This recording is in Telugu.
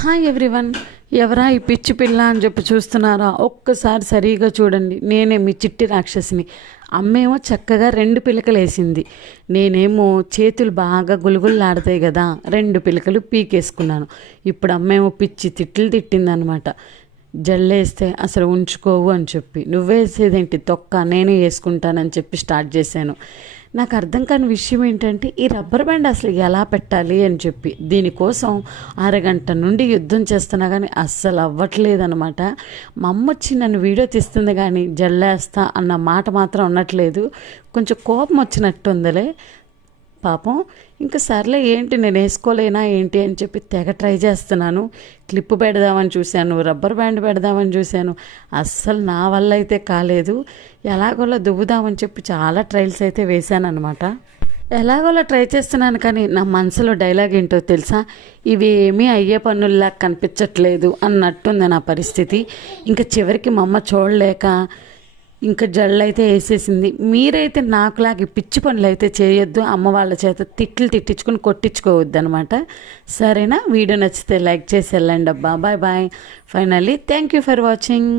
Hi everyone. ఎవరా ఈ పిచ్చి పిల్ల అని చెప్పి చూస్తున్నారా? ఒక్కసారి సరిగా చూడండి. నేనే మీ చిట్టి రాక్షసిని. అమ్మేమో చక్కగా 2 పిలకలు వేసింది. నేనేమో చేతులు బాగా గులుగులాడతాయి కదా, 2 పిలకలు పీకేసుకున్నాను. ఇప్పుడు అమ్మేమో పిచ్చి తిట్లు తిట్టిందనమాట. జల్లేస్తే అసలు ఉంచుకోవు అని చెప్పి, నువ్వేసేదేంటి తొక్క, నేనే వేసుకుంటానని చెప్పి స్టార్ట్ చేశాను. నాకు అర్థం కాని విషయం ఏంటంటే, ఈ రబ్బర్ బ్యాండ్ అసలు ఎలా పెట్టాలి అని చెప్పి దీనికోసం అరగంట నుండి యుద్ధం చేస్తున్నా కానీ అస్సలు అవ్వట్లేదనమాట. మా అమ్మ వచ్చి నన్ను వీడియో తీస్తుంది కానీ జల్లేస్తా అన్న మాట మాత్రం ఉండట్లేదు. కొంచెం కోపం వచ్చినట్టుందిలే పాపం. ఇంకా సర్లే, ఏంటి నేను వేసుకోలేనా ఏంటి అని చెప్పి తెగ ట్రై చేస్తున్నాను. క్లిప్ పెడదామని చూశాను, రబ్బర్ బ్యాండ్ పెడదామని చూశాను, అస్సలు నా వల్ల అయితే కాలేదు. ఎలాగోలా దువ్వుదామని చెప్పి చాలా ట్రయల్స్ అయితే వేశాను అనమాట. ఎలాగోలా ట్రై చేస్తున్నాను కానీ నా మనసులో డైలాగ్ ఏంటో తెలుసా, ఇవి ఏమీ అయ్యే పనుల్లా కనిపించట్లేదు అన్నట్టుంది నా పరిస్థితి. ఇంకా చివరికి మా అమ్మ చూడలేక ఇంకా జళ్ళైతే వేసేసింది. మీరైతే నాకులాగా పిచ్చి పనులు అయితే చేయొద్దు, అమ్మ వాళ్ళ చేత తిట్లు తిట్టించుకొని కొట్టించుకోవద్దు అనమాట. సరేనా? వీడియో నచ్చితే లైక్ చేసి వెళ్ళండి అబ్బా. Bye bye. Finally thank you for watching.